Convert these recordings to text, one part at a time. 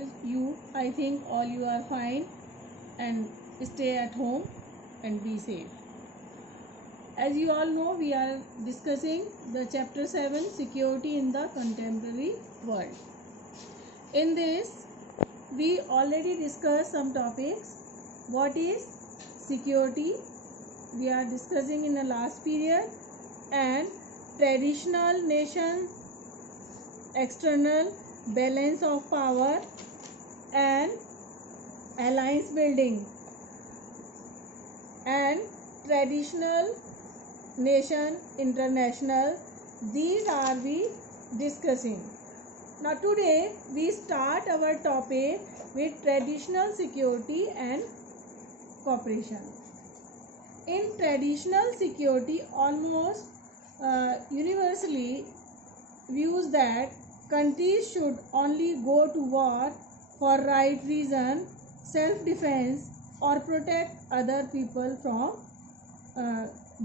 are you? I think all you are fine and stay at home and be safe. As you all know, we are discussing the chapter 7, security in the contemporary world. In this, we already discussed some topics. What is security? We are discussing in the last period, and traditional nations, external balance of power, and alliance building, and traditional nation international. These are we discussing. Now today we start our topic with traditional security and cooperation. In traditional security, almost universally views that countries should only go to war for right reason, self-defense, or protect other people from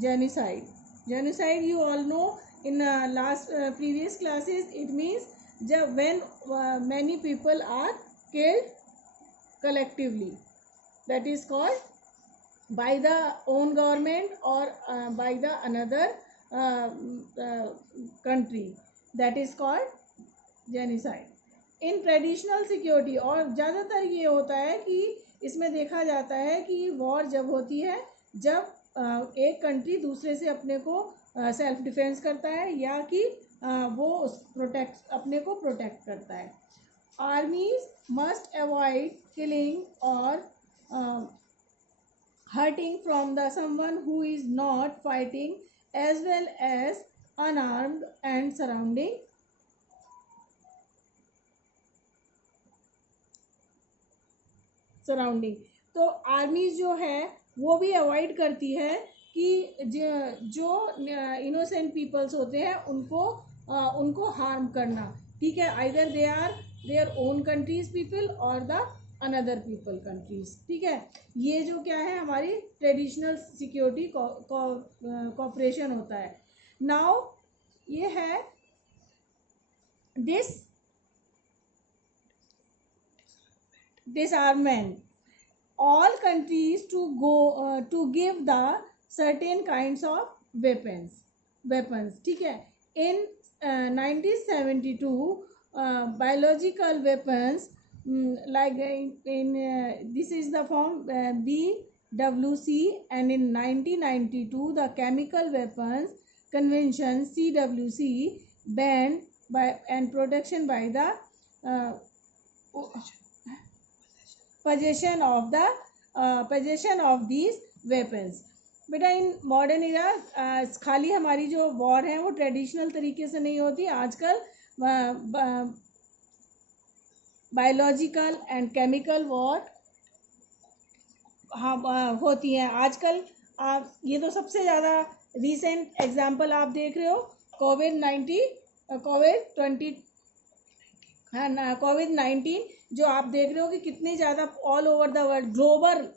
genocide. Genocide, you all know in last previous classes, it means when many people are killed collectively. That is called by the own government or by the another country. That is called genocide. In traditional security, और ज़्यादातर ये होता है कि इसमें देखा जाता है कि वॉर जब होती है जब एक कंट्री दूसरे से अपने को सेल्फ डिफेंस करता है या कि वो अपने को प्रोटेक्ट करता है. आर्मीज मस्ट अवॉइड किलिंग और hurting from the someone who is not fighting, as well as unarmed and surrounding. तो आर्मी जो है वो भी अवॉइड करती है कि जो इनोसेंट पीपल्स होते हैं उनको हार्म करना. ठीक है, either they are their own countries people और द अनदर पीपल कंट्रीज. ठीक है, ये जो क्या है हमारी ट्रेडिशनल सिक्योरिटी कोऑपरेशन होता है. नाउ ये है disarmament. All countries to give the certain kinds of weapons. ठीक है, in 1972 biological weapons like in this is the form BWC, and in 1992 the chemical weapons convention CWC banned by and protection by the possession of these weapons. बेटा in modern era खाली हमारी जो war है वो traditional तरीके से नहीं होती. आजकल बायोलॉजिकल एंड केमिकल वॉर हाँ होती हैं आजकल. ये तो सबसे ज़्यादा रीसेंट एग्जांपल आप देख रहे हो कोविड-19 जो आप देख रहे हो कि कितनी ज़्यादा all over the world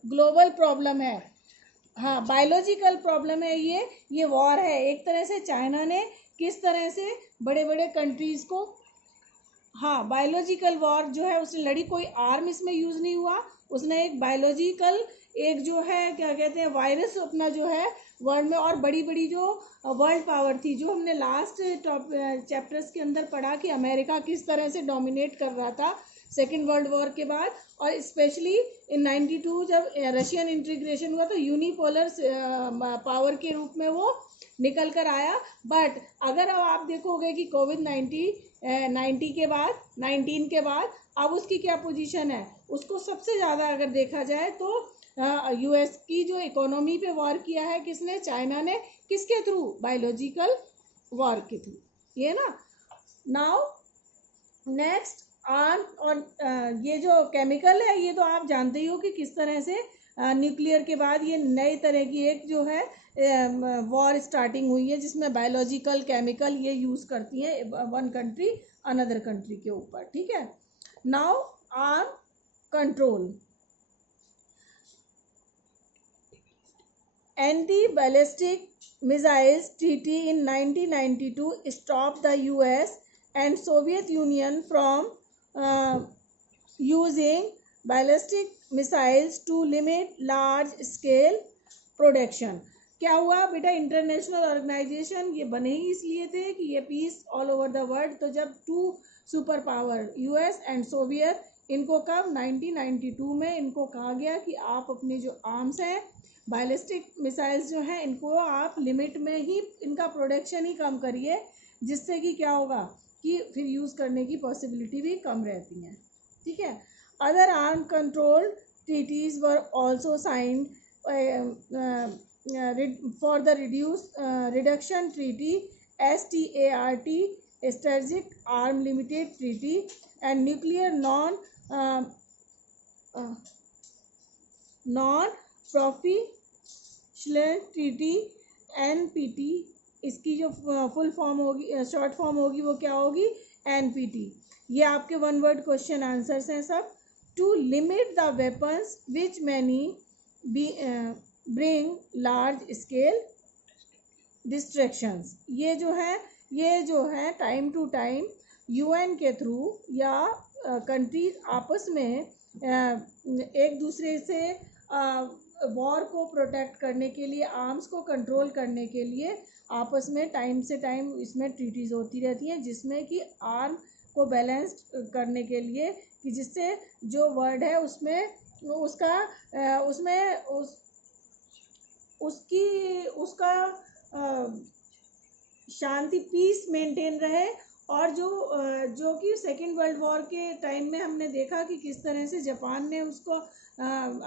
global problem है. हाँ, बायोलॉजिकल प्रॉब्लम है. ये वॉर है. एक तरह से चाइना ने किस तरह से बड़े बड़े कंट्रीज़ को बायोलॉजिकल वॉर जो है उसने लड़ी. कोई आर्म इसमें यूज़ नहीं हुआ. उसने एक बायोलॉजिकल एक जो है क्या कहते हैं वायरस अपना जो है वर्ल्ड में, और बड़ी बड़ी जो वर्ल्ड पावर थी जो हमने लास्ट चैप्टर्स के अंदर पढ़ा कि अमेरिका किस तरह से डोमिनेट कर रहा था सेकेंड वर्ल्ड वॉर के बाद, और स्पेशली इन 92 जब रशियन इंटीग्रेशन हुआ तो यूनिपोलर पावर के रूप में वो निकल कर आया. बट अगर अब आप देखोगे कि कोविड-19 के बाद अब उसकी क्या पोजीशन है, उसको सबसे ज़्यादा अगर देखा जाए तो यूएस की जो इकोनॉमी पे वॉर किया है किसने, चाइना ने. किसके थ्रू, बायोलॉजिकल वॉर के थ्रू. ये ना. नाउ नेक्स्ट और ये जो केमिकल है ये तो आप जानते ही हो कि किस तरह से न्यूक्लियर के बाद ये नए तरह की एक जो है वॉर स्टार्टिंग हुई है जिसमें बायोलॉजिकल केमिकल ये यूज़ करती है वन कंट्री अनदर कंट्री के ऊपर. ठीक है. Now arm control. Anti-ballistic missiles treaty in 1992 stopped the US and Soviet Union from using ballistic missiles to limit large scale production. क्या हुआ बेटा, इंटरनेशनल ऑर्गेनाइजेशन ये बने ही इसलिए थे कि ये peace all over the world. तो जब two super power US and Soviet, इनको कब 1992 में इनको कहा गया कि आप अपने जो आर्म्स हैं, बैलिस्टिक मिसाइल्स जो हैं, इनको आप लिमिट में ही इनका प्रोडक्शन ही कम करिए, जिससे कि क्या होगा कि फिर यूज़ करने की पॉसिबिलिटी भी कम रहती हैं। ठीक है। Other arm control treaties were also signed for the reduction treaty, START, strategic arm limited treaty, and nuclear non proliferation treaty, NPT। इसकी जो फुल फॉर्म होगी, शॉर्ट फॉर्म होगी, वो क्या होगी, NPT। ये आपके वन वर्ड क्वेश्चन आंसर्स हैं सब। To limit the weapons which many bring large scale destructions. ये जो है टाइम टू टाइम यूएन के थ्रू या कंट्रीज आपस में एक दूसरे से वॉर को प्रोटेक्ट करने के लिए, आर्म्स को कंट्रोल करने के लिए आपस में टाइम से टाइम इसमें ट्रीटीज़ होती रहती हैं, जिसमें कि आर्म को बैलेंस्ड करने के लिए, कि जिससे जो वर्ड है उसमें उसका शांति, पीस मेंटेन रहे। और जो कि सेकेंड वर्ल्ड वॉर के टाइम में हमने देखा कि किस तरह से जापान ने उसको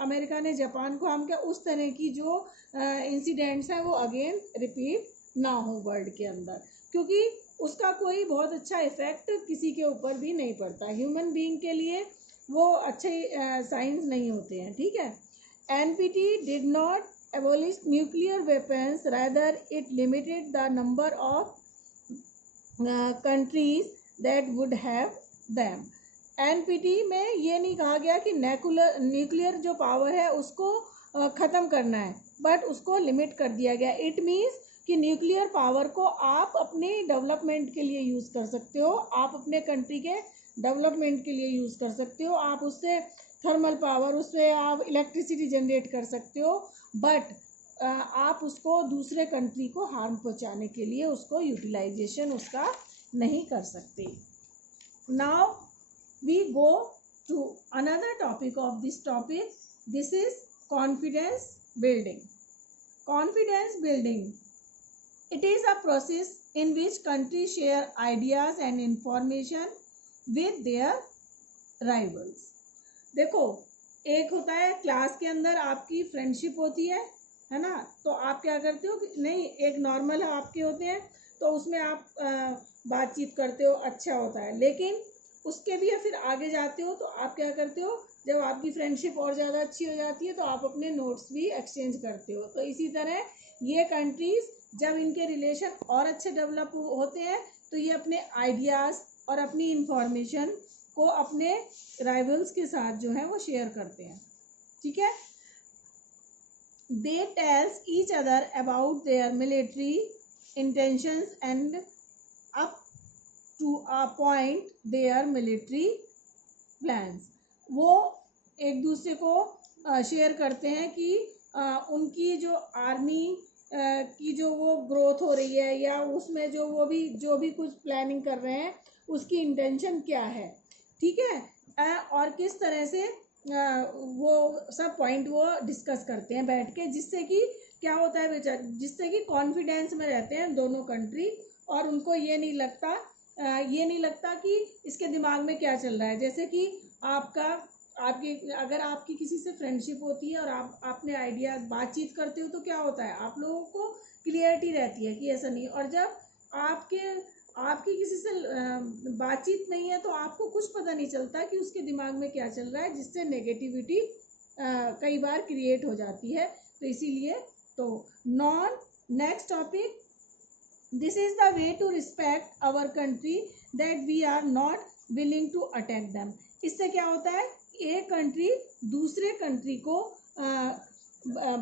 अमेरिका ने जापान को हम क्या, उस तरह की जो इंसिडेंट्स हैं वो अगेन रिपीट ना हो वर्ल्ड के अंदर, क्योंकि उसका कोई बहुत अच्छा इफेक्ट किसी के ऊपर भी नहीं पड़ता। ह्यूमन बीइंग के लिए वो अच्छे साइंस नहीं होते हैं। ठीक है। NPT did not abolish nuclear weapons, rather it limited the number of countries that would have them। NPT में ये नहीं कहा गया कि न्यूक्लियर जो पावर है उसको ख़त्म करना है, बट उसको लिमिट कर दिया गया। इट मीन्स कि न्यूक्लियर पावर को आप अपने डेवलपमेंट के लिए यूज़ कर सकते हो, आप अपने कंट्री के डेवलपमेंट के लिए यूज़ कर सकते हो, आप उससे थर्मल पावर, उससे आप इलेक्ट्रिसिटी जनरेट कर सकते हो, बट आप उसको दूसरे कंट्री को हार्म पहुंचाने के लिए उसको यूटिलाइजेशन उसका नहीं कर सकते। Now we go to another topic of this topic, this is confidence building. Confidence building, it is a process in which countries share ideas and information with their rivals। देखो, एक होता है क्लास के अंदर आपकी फ्रेंडशिप होती है ना, तो आप क्या करते हो कि नहीं, एक नॉर्मल आपके होते हैं तो उसमें आप बातचीत करते हो, अच्छा होता है। लेकिन उसके भी फिर आगे जाते हो तो आप क्या करते हो, जब आपकी फ्रेंडशिप और ज़्यादा अच्छी हो जाती है तो आप अपने नोट्स भी एक्सचेंज करते हो। तो इसी तरह ये कंट्रीज़ जब इनके रिलेशन और अच्छे डेवलप होते हैं तो ये अपने आइडियाज़ और अपनी इंफॉर्मेशन को अपने राइवल्स के साथ जो है वो शेयर करते हैं। ठीक है। They tells each other about their military intentions and up to a point their military plans. वो एक दूसरे को शेयर करते हैं कि उनकी जो आर्मी की जो वो ग्रोथ हो रही है या उसमें जो भी कुछ प्लानिंग कर रहे हैं उसकी इंटेंशन क्या है। ठीक है। और किस तरह से वो सब पॉइंट वो डिस्कस करते हैं बैठ के, जिससे कि क्या होता है बेचा, जिससे कि कॉन्फिडेंस में रहते हैं दोनों कंट्री, और उनको ये नहीं लगता कि इसके दिमाग में क्या चल रहा है। जैसे कि अगर आपकी किसी से फ्रेंडशिप होती है और आपने आइडिया बातचीत करते हो तो क्या होता है, आप लोगों को क्लियरिटी रहती है कि ऐसा नहीं। और जब आपकी किसी से बातचीत नहीं है तो आपको कुछ पता नहीं चलता कि उसके दिमाग में क्या चल रहा है, जिससे नेगेटिविटी कई बार क्रिएट हो जाती है। तो इसीलिए next topic, this is the way to respect our country that we are not willing to attack them. इससे क्या होता है, एक कंट्री दूसरे कंट्री को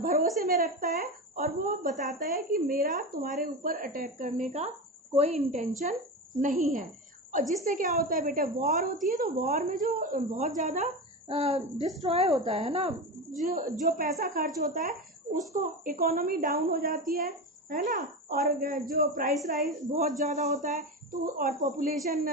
भरोसे में रखता है और वो बताता है कि मेरा तुम्हारे ऊपर अटैक करने का कोई इंटेंशन नहीं है। और जिससे क्या होता है बेटा, वॉर होती है तो वॉर में जो बहुत ज़्यादा डिस्ट्रॉय होता है ना, जो जो पैसा खर्च होता है उसको, इकोनॉमी डाउन हो जाती है ना, और जो प्राइस राइज बहुत ज़्यादा होता है तो, और पॉपुलेशन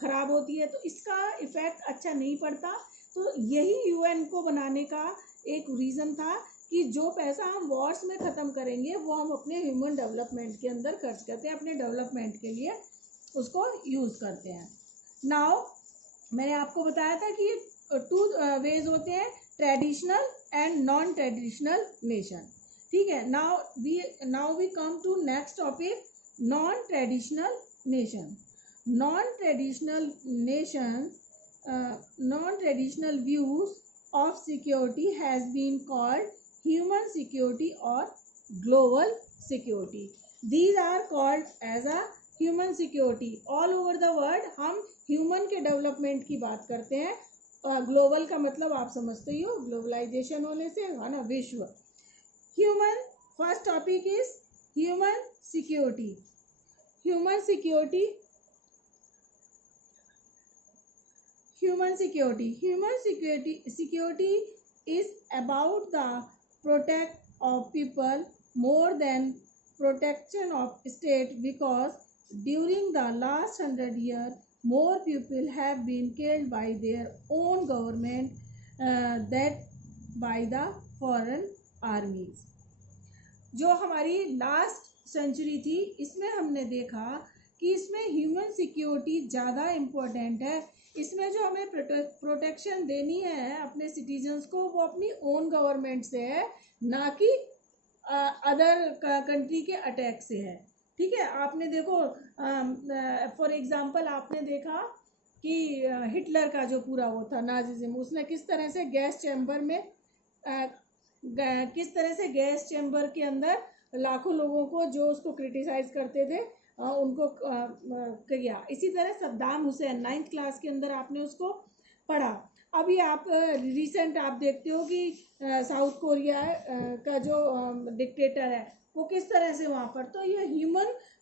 ख़राब होती है, तो इसका इफ़ेक्ट अच्छा नहीं पड़ता। तो यही यूएन को बनाने का एक रीज़न था कि जो पैसा हम वॉर्स में ख़त्म करेंगे वो हम अपने ह्यूमन डेवलपमेंट के अंदर खर्च करते हैं, अपने डेवलपमेंट के लिए उसको यूज़ करते हैं। नाउ मैंने आपको बताया था कि टू वेज होते हैं, traditional and non traditional nation. ठीक है, now we come to next topic, non traditional nation. Non traditional nation, non traditional views of security has been called human security or global security. These are called as a human security. All over the world हम human के development की बात करते हैं। Global का मतलब आप समझते ही हो, ग्लोबलाइजेशन होने से, है ना, विश्व। Human, first topic is human security. Human security, human security. Human security is about the protect of people more than protection of state, because during the last 100 years more people have been killed by their own government than by the foreign armies. जो हमारी last century थी इसमें हमने देखा कि इसमें human security ज़्यादा important है। इसमें जो हमें प्रोटेक्शन देनी है अपने सिटीजन्स को, वो अपनी ओन गवर्नमेंट से है, ना कि अदर कंट्री के अटैक से है। ठीक है, आपने देखो फॉर एग्जांपल आपने देखा कि हिटलर का जो पूरा वो था नाजिज्म, उसने किस तरह से गैस चैम्बर में किस तरह से गैस चैम्बर के अंदर लाखों लोगों को जो उसको क्रिटिसाइज करते थे उनको किया। इसी तरह सद्दाम हुसैन, 9th क्लास के अंदर आपने उसको पढ़ा। अभी आप रिसेंट आप देखते हो कि साउथ कोरिया का जो डिक्टेटर है वो किस तरह से वहाँ पर, तो ये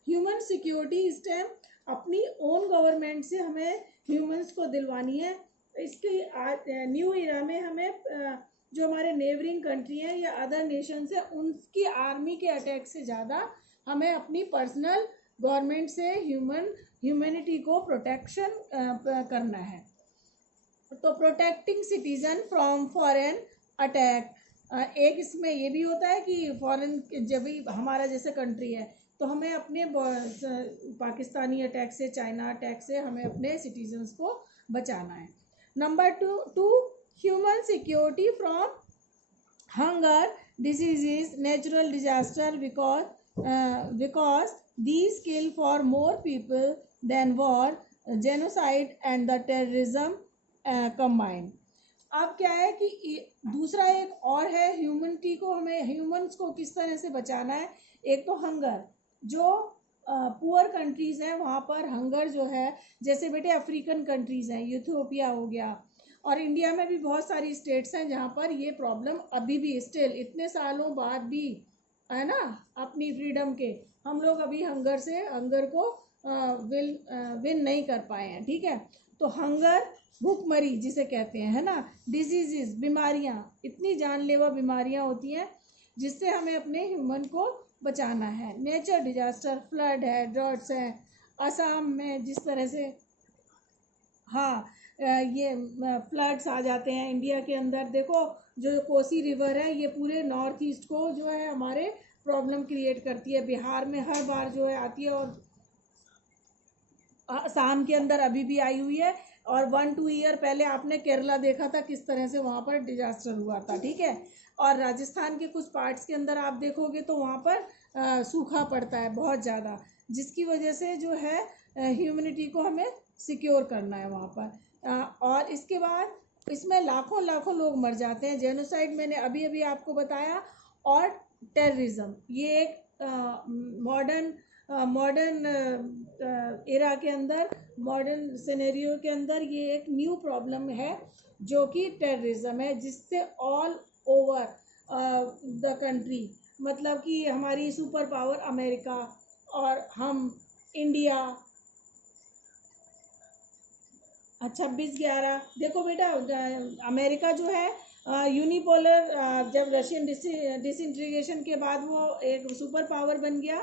ह्यूमन सिक्योरिटी इस टाइम अपनी ओन गवर्नमेंट से हमें ह्यूमंस को दिलवानी है। इसके न्यू इरा में हमें जो हमारे नेबरिंग कंट्री हैं या अदर नेशंस है उनकी आर्मी के अटैक से ज़्यादा हमें अपनी पर्सनल गवर्नमेंट से ह्यूमैनिटी को प्रोटेक्शन करना है। तो protecting citizen from foreign attack, एक इसमें ये भी होता है कि फॉरेन जब भी हमारा जैसे कंट्री है तो हमें अपने पाकिस्तानी अटैक से, चाइना अटैक से हमें अपने सिटीजन्स को बचाना है। Number two human security from hunger, diseases, natural disaster, because these kill for more people than war, genocide and the terrorism combined. अब क्या है कि दूसरा एक और है, ह्यूमनिटी को, हमें ह्यूमंस को किस तरह से बचाना है। एक तो हंगर, जो पुअर कंट्रीज हैं वहाँ पर हंगर जो है, जैसे बेटे अफ्रीकन कंट्रीज हैं, यूथोपिया हो गया, और इंडिया में भी बहुत सारी स्टेट्स हैं जहाँ पर ये प्रॉब्लम अभी भी स्टिल इतने सालों बाद भी, है ना, अपनी फ्रीडम के, हम लोग अभी हंगर को विन नहीं कर पाए हैं। ठीक है, तो हंगर, भूखमरी जिसे कहते हैं, है ना, डिजीजेस, बीमारियां, इतनी जानलेवा बीमारियां होती हैं जिससे हमें अपने ह्यूमन को बचाना है। नेचर डिजास्टर, फ्लड है, ड्रॉट्स है, असम में जिस तरह से, हाँ, ये फ्लड्स आ जाते हैं इंडिया के अंदर। देखो जो कोसी रिवर है ये पूरे नॉर्थ ईस्ट को जो है हमारे प्रॉब्लम क्रिएट करती है। बिहार में हर बार जो है आती है, और असम के अंदर अभी भी आई हुई है, और 1-2 ईयर पहले आपने केरला देखा था किस तरह से वहाँ पर डिजास्टर हुआ था। ठीक है, और राजस्थान के कुछ पार्ट्स के अंदर आप देखोगे तो वहाँ पर सूखा पड़ता है बहुत ज़्यादा, जिसकी वजह से जो है ह्यूमनिटी को हमें सिक्योर करना है वहाँ पर। और इसके बाद इसमें लाखों लोग मर जाते हैं। जेनोसाइड मैंने अभी अभी आपको बताया, और टेररिज्म, ये एक मॉडर्न एरा के अंदर, मॉडर्न सिनेरियो के अंदर ये एक न्यू प्रॉब्लम है जो कि टेररिज्म है, जिससे ऑल ओवर द कंट्री, मतलब कि हमारी सुपर पावर अमेरिका और हम इंडिया, 26/11 देखो बेटा, अमेरिका जो है यूनिपोलर, जब रशियन डिसइंटीग्रेशन के बाद वो एक सुपर पावर बन गया,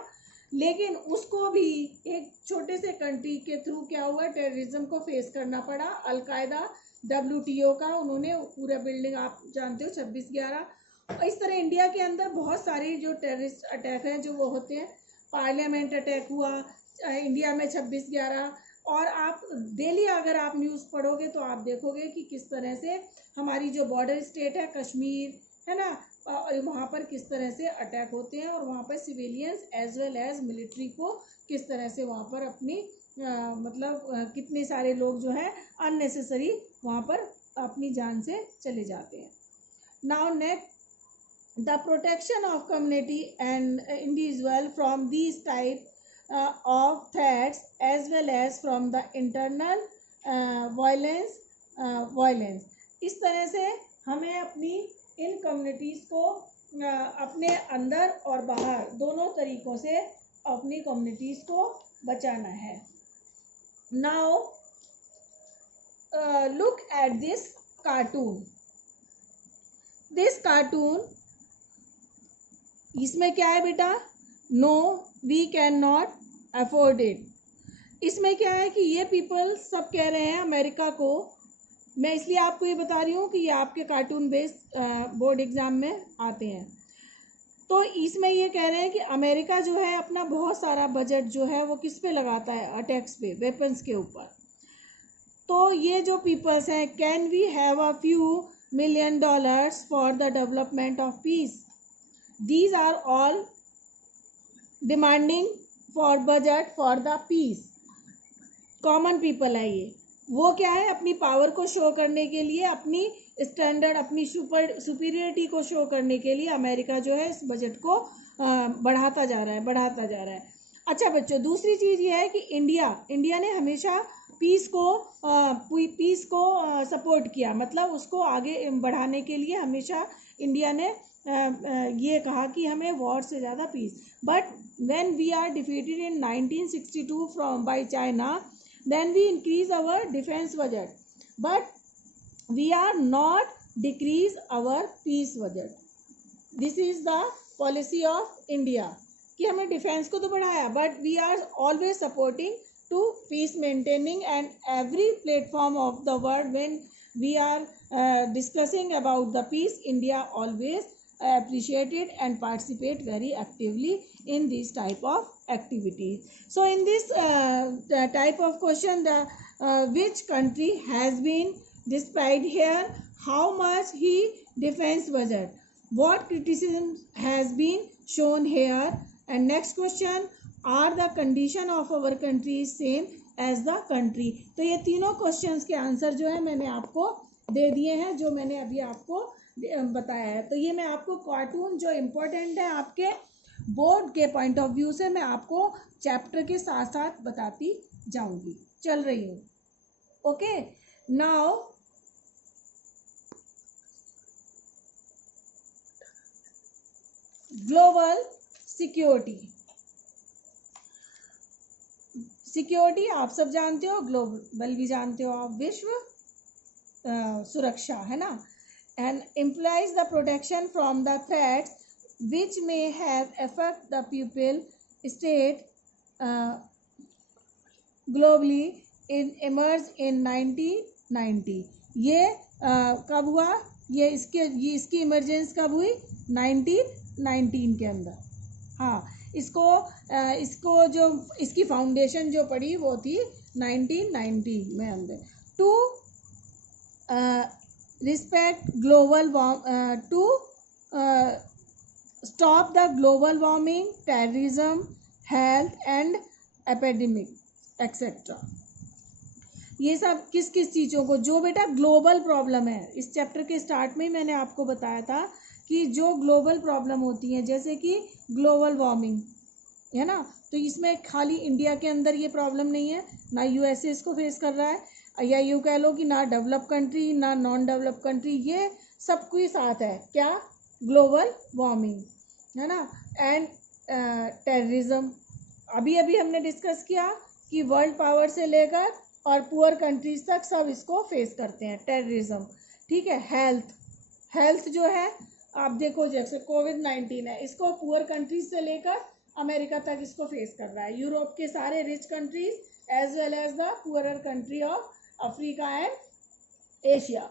लेकिन उसको भी एक छोटे से कंट्री के थ्रू क्या हुआ, टेररिज्म को फेस करना पड़ा। अलकायदा, WTO का उन्होंने पूरा बिल्डिंग, आप जानते हो, 26/11। इस तरह इंडिया के अंदर बहुत सारी जो टेररिस्ट अटैक हैं जो वो होते हैं। पार्लियामेंट अटैक हुआ इंडिया में 26/11। और आप डेली अगर आप न्यूज़ पढ़ोगे तो आप देखोगे कि किस तरह से हमारी जो बॉर्डर स्टेट है कश्मीर, है ना, वहाँ पर किस तरह से अटैक होते हैं, और वहाँ पर civilians as well as military को किस तरह से वहाँ पर अपनी कितने सारे लोग जो हैं अननेसेसरी वहाँ पर अपनी जान से चले जाते हैं। Now next, the protection of community and individual from these type of threats as well as from the internal violence। इस तरह से हमें अपनी इन कम्युनिटीज़ को अपने अंदर और बाहर दोनों तरीक़ों से अपनी कम्युनिटीज़ को बचाना है। Now look at this cartoon. इसमें क्या है बेटा? No we can not afford it. इसमें क्या है कि ये पीपल सब कह रहे हैं अमेरिका को, मैं इसलिए आपको ये बता रही हूँ कि ये आपके कार्टून बेस्ड बोर्ड एग्ज़ाम में आते हैं। तो इसमें ये कह रहे हैं कि अमेरिका जो है अपना बहुत सारा बजट जो है वो किस पे लगाता है? अटैक्स पे, वेपन्स के ऊपर। तो ये जो पीपल्स हैं, can we have a few $1 million for the development of peace? These are all demanding for budget for the peace. Common people है ये। वो क्या है? अपनी पावर को शो करने के लिए, अपनी स्टैंडर्ड, अपनी सुपीरियरिटी को शो करने के लिए अमेरिका जो है इस बजट को बढ़ाता जा रहा है। अच्छा बच्चों, दूसरी चीज़ ये है कि इंडिया ने हमेशा पीस को सपोर्ट किया, मतलब उसको आगे बढ़ाने के लिए हमेशा इंडिया ने ये कहा कि हमें वॉर से ज़्यादा peace. But when we are defeated in 1962 by China, then we increase our defense budget, but we are not decrease our peace budget. This is the policy of India कि हमने defence को तो बढ़ाया, but we are always supporting to peace maintaining, and every platform of the world when we are discussing about the peace, India always appreciated and participate very actively in this type of activities. So in this type of question, the which country has been displayed here, how much he defense budget, what criticism has been shown here, and next question, are the condition of our country same as the country? तो ये तीनों questions के answer जो है मैंने आपको दे दिए हैं, जो मैंने अभी आपको बताया है। तो ये मैं आपको कार्टून जो इम्पोर्टेंट है आपके बोर्ड के पॉइंट ऑफ व्यू से मैं आपको चैप्टर के साथ साथ बताती जाऊंगी, चल रही हूँ। ओके, नाउ ग्लोबल सिक्योरिटी आप सब जानते हो, ग्लोबल भी जानते हो आप, विश्व सुरक्षा है ना, and implies the protection from the threats which may have affect the people state globally emerged in 1990। ये कब हुआ? ये इसकी इमरजेंस कब हुई? 1919 के अंदर। हाँ, इसको जो इसकी फाउंडेशन जो पड़ी वो थी 1990 में अंदर। To respect global to stop the global warming, terrorism, health and epidemic etc। ये सब किस किस चीज़ों को, जो बेटा ग्लोबल प्रॉब्लम है, इस चैप्टर के स्टार्ट में ही मैंने आपको बताया था कि जो ग्लोबल प्रॉब्लम होती हैं, जैसे कि ग्लोबल वार्मिंग है ना, तो इसमें खाली इंडिया के अंदर ये प्रॉब्लम नहीं है, ना USA इसको फेस कर रहा है, या यूँ कह लो कि ना डेवलप कंट्री ना नॉन डेवलप कंट्री, ये सबको ही साथ है क्या? ग्लोबल वार्मिंग है ना। एंड टेररिज्म, अभी हमने डिस्कस किया कि वर्ल्ड पावर से लेकर और पुअर कंट्रीज तक सब इसको फेस करते हैं, टेररिज्म। ठीक है, हेल्थ जो है आप देखो, जैसे कोविड-19 है, इसको पुअर कंट्रीज से लेकर अमेरिका तक इसको फेस कर रहा है, यूरोप के सारे rich countries as well as the poorer country of Africa and Asia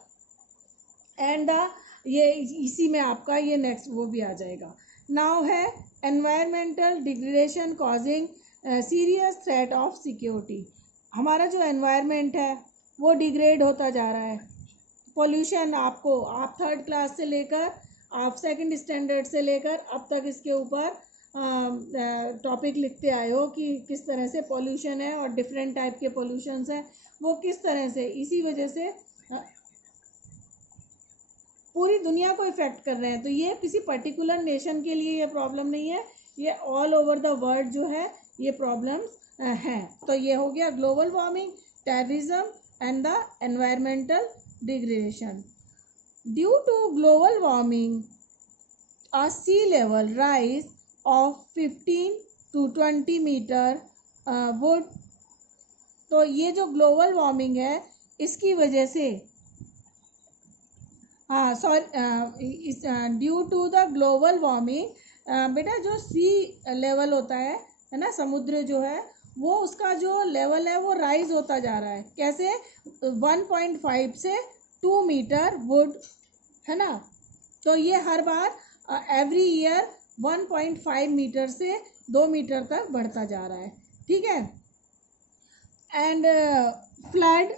and the, ये इसी में आपका ये नेक्स्ट वो भी आ जाएगा। नाउ है environmental degradation causing serious threat of security. हमारा जो एनवायरनमेंट है वो डिग्रेड होता जा रहा है, पोल्यूशन आपको, आप थर्ड क्लास से लेकर आप सेकंड स्टैंडर्ड से लेकर अब तक इसके ऊपर टॉपिक लिखते आए हो कि किस तरह से पोल्यूशन है और डिफरेंट टाइप के पोल्यूशंस हैं, वो किस तरह से इसी वजह से पूरी दुनिया को इफ़ेक्ट कर रहे हैं। तो ये किसी पर्टिकुलर नेशन के लिए ये प्रॉब्लम नहीं है, ये ऑल ओवर द वर्ल्ड जो है ये प्रॉब्लम्स हैं। तो ये हो गया global warming, terrorism and the environmental degradation. Due to global warming a sea level rise of 15 to 20 metre would, तो ये जो ग्लोबल वार्मिंग है इसकी वजह से due to the global warming, बेटा जो सी लेवल होता है ना, समुद्र जो है वो उसका जो लेवल है वो राइज होता जा रहा है। कैसे? 1.5 से 2 मीटर वुड, है ना। तो ये हर बार एवरी ईयर 1.5 मीटर से 2 मीटर तक बढ़ता जा रहा है। ठीक है। And flood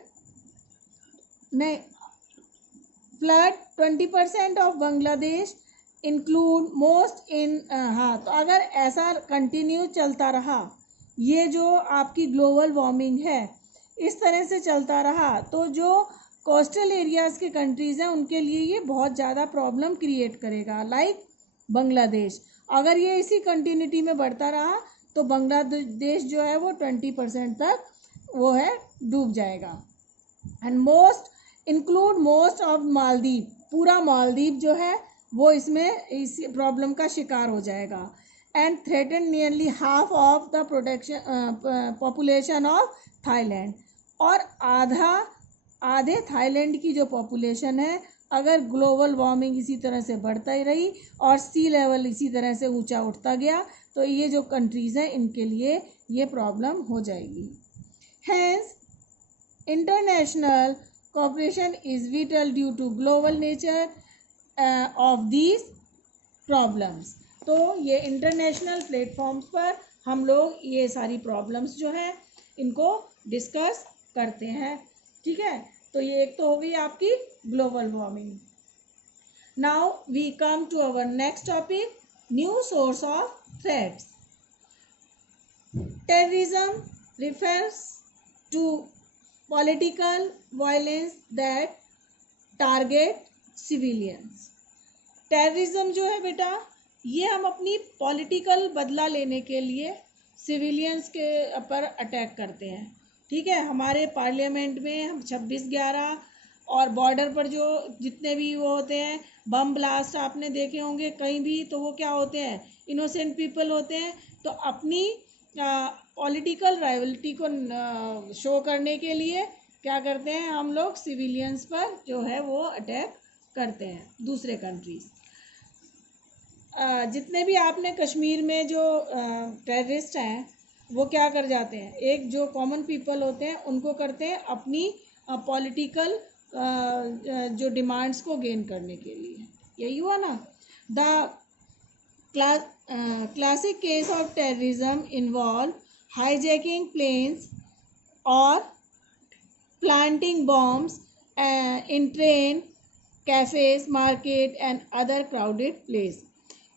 20% of Bangladesh include most in, हाँ, तो अगर ऐसा कंटिन्यू चलता रहा, ये जो आपकी ग्लोबल वार्मिंग है इस तरह से चलता रहा, तो जो कोस्टल एरियाज़ के कंट्रीज़ हैं उनके लिए ये बहुत ज़्यादा प्रॉब्लम क्रिएट करेगा। लाइक बांग्लादेश, अगर ये इसी कंटिन्यूटी में बढ़ता रहा तो बांग्लादेश जो है वो 20% तक वो है डूब जाएगा। And most include most of Maldives, पूरा मालदीव जो है वो इसमें इस प्रॉब्लम का शिकार हो जाएगा। And threaten nearly half of the population of Thailand, और आधे थाईलैंड की जो पॉपुलेशन है अगर ग्लोबल वार्मिंग इसी तरह से बढ़ता ही रही और सी लेवल इसी तरह से ऊंचा उठता गया तो ये जो कंट्रीज़ हैं इनके लिए ये प्रॉब्लम हो जाएगी। Hence international cooperation is vital due to global nature of these problems. तो ये इंटरनेशनल प्लेटफॉर्म्स पर हम लोग ये सारी प्रॉब्लम्स जो हैं इनको डिस्कस करते हैं। ठीक है, तो ये एक तो हो गई आपकी global warming. Now we come to our next topic, new source of threats. Terrorism refers to political violence that target civilians। Terrorism जो है बेटा ये हम अपनी पॉलिटिकल बदला लेने के लिए सिविलियंस के पर अटैक करते हैं। ठीक है, हमारे पार्लियामेंट में हम 26/11 और बॉर्डर पर जो जितने भी वो होते हैं बम ब्लास्ट आपने देखे होंगे कहीं भी, तो वो क्या होते हैं, इनोसेंट पीपल होते हैं। तो अपनी पॉलिटिकल राइवलिटी को शो करने के लिए क्या करते हैं हम लोग, सिविलियंस पर जो है वो अटैक करते हैं दूसरे कंट्रीज। जितने भी आपने कश्मीर में जो टेररिस्ट हैं वो क्या कर जाते हैं, एक जो कॉमन पीपल होते हैं उनको करते हैं अपनी पॉलिटिकल जो डिमांड्स को गेन करने के लिए। यही हुआ ना। The classic case of terrorism involve hijacking planes or planting bombs in train, cafes, market and other crowded place।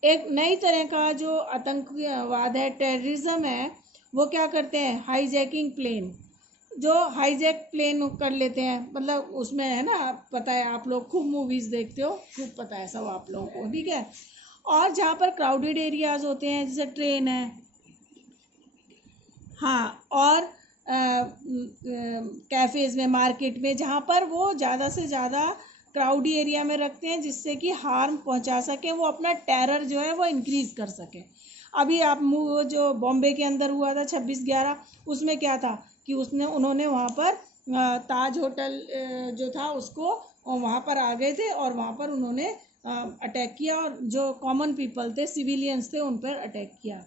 एक नई तरह का जो आतंकवाद है, टेररिज्म है, वो क्या करते हैं, हाईजैकिंग प्लेन, जो हाईजैक प्लेन कर लेते हैं, मतलब उसमें है ना, पता है आप लोग खूब मूवीज़ देखते हो, खूब पता है सब आप लोगों को। ठीक है, और जहाँ पर क्राउडेड एरियाज़ होते हैं जैसे ट्रेन है, हाँ, और कैफ़ेज़ में, मार्केट में, जहाँ पर वो ज़्यादा से ज़्यादा क्राउडी एरिया में रखते हैं जिससे कि हार्म पहुँचा सके, वो अपना टेरर जो है वो इंक्रीज़ कर सके। अभी आप जो बॉम्बे के अंदर हुआ था 26/11, उसमें क्या था कि उन्होंने वहाँ पर ताज होटल जो था उसको वहाँ पर आ गए थे और वहाँ पर उन्होंने अटैक किया और जो कॉमन पीपल थे, सिविलियंस थे, उन पर अटैक किया।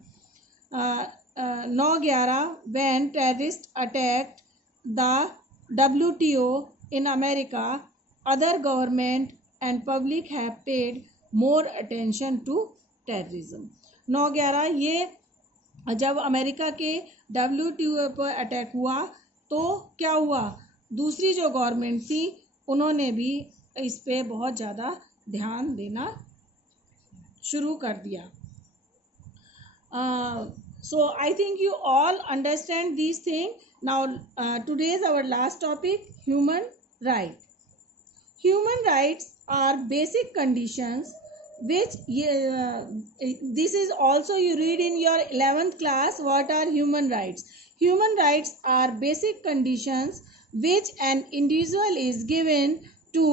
9/11 when terrorists attacked the WTO in America, other government and public have paid more attention to terrorism. 9/11 ये जब अमेरिका के WTO पर अटैक हुआ तो क्या हुआ, दूसरी जो गवर्नमेंट थी उन्होंने भी इस पे बहुत ज़्यादा ध्यान देना शुरू कर दिया। So I think you all understand these things. Now today is our last topic, human right. Human rights are basic conditions which this is also you read in your 11th class. What are human rights? Human rights are basic conditions which an individual is given to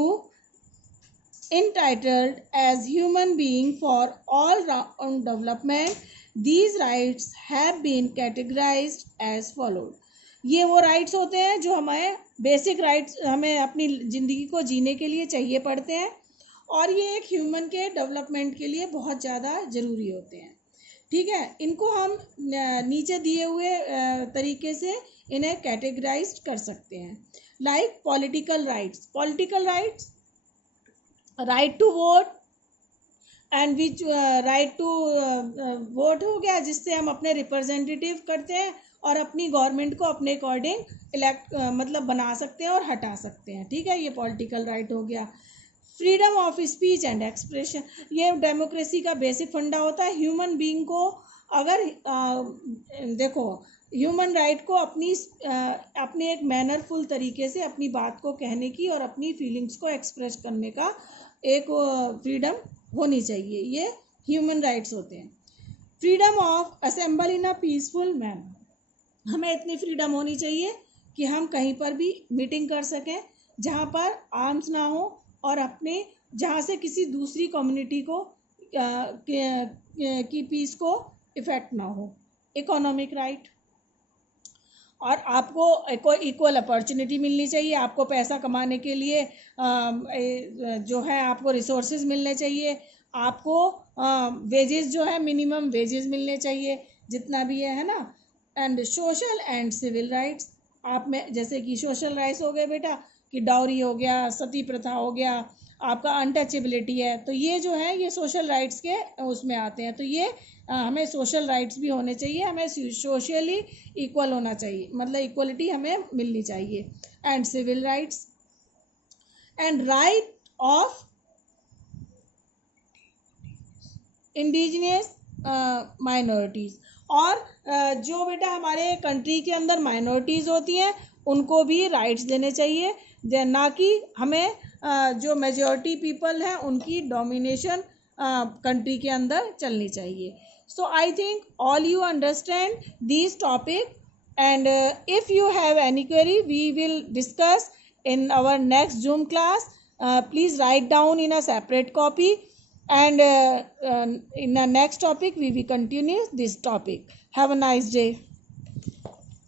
entitled as human being for all round development. These rights have been categorized as followed. ये वो rights होते हैं जो हमें basic rights हमें अपनी ज़िंदगी को जीने के लिए चाहिए पड़ते हैं और ये एक ह्यूमन के डेवलपमेंट के लिए बहुत ज़्यादा ज़रूरी होते हैं। ठीक है, इनको हम नीचे दिए हुए तरीके से इन्हें कैटेगराइज कर सकते हैं। Like political rights, right to vote and which right to vote हो गया, जिससे हम अपने रिप्रेजेंटेटिव करते हैं और अपनी गवर्नमेंट को अपने अकॉर्डिंग इलेक्ट मतलब बना सकते हैं और हटा सकते हैं। ठीक है, ये पॉलिटिकल राइट हो गया। Freedom of speech and expression, ये डेमोक्रेसी का बेसिक फंडा होता है। ह्यूमन बीइंग को अगर देखो ह्यूमन राइट को अपनी एक मैनरफुल तरीके से अपनी बात को कहने की और अपनी फीलिंग्स को एक्सप्रेस करने का एक फ्रीडम होनी चाहिए, ये ह्यूमन राइट्स होते हैं। Freedom of assemble in a peaceful manner, हमें इतनी फ्रीडम होनी चाहिए कि हम कहीं पर भी मीटिंग कर सकें जहाँ पर आर्म्स ना हो और अपने जहाँ से किसी दूसरी कम्युनिटी को की पीस को इफ़ेक्ट ना हो। इकोनॉमिक राइट, और आपको इक्वल अपॉर्चुनिटी मिलनी चाहिए। आपको पैसा कमाने के लिए जो है आपको रिसोर्सेज मिलने चाहिए। आपको वेजेस जो है मिनिमम वेजेस मिलने चाहिए जितना भी है ना। And social and civil rights, आप में जैसे कि सोशल राइट्स हो गए बेटा कि डाउरी हो गया, सती प्रथा हो गया, आपका अनटचेबिलिटी है, तो ये जो है ये सोशल राइट्स के उसमें आते हैं। तो ये हमें सोशल राइट्स भी होने चाहिए, हमें सोशली इक्वल होना चाहिए, मतलब इक्वलिटी हमें मिलनी चाहिए। And civil rights and right of indigenous minorities, और जो बेटा हमारे कंट्री के अंदर माइनॉरिटीज़ होती हैं उनको भी राइट्स देने चाहिए, ना कि हमें जो मेजॉरिटी पीपल हैं उनकी डोमिनेशन कंट्री के अंदर चलनी चाहिए। So I think all you understand this topic, and if you have any query we will discuss in our next Zoom class. Please write down in a separate copy, and in the next topic we will continue this topic. Have a nice day.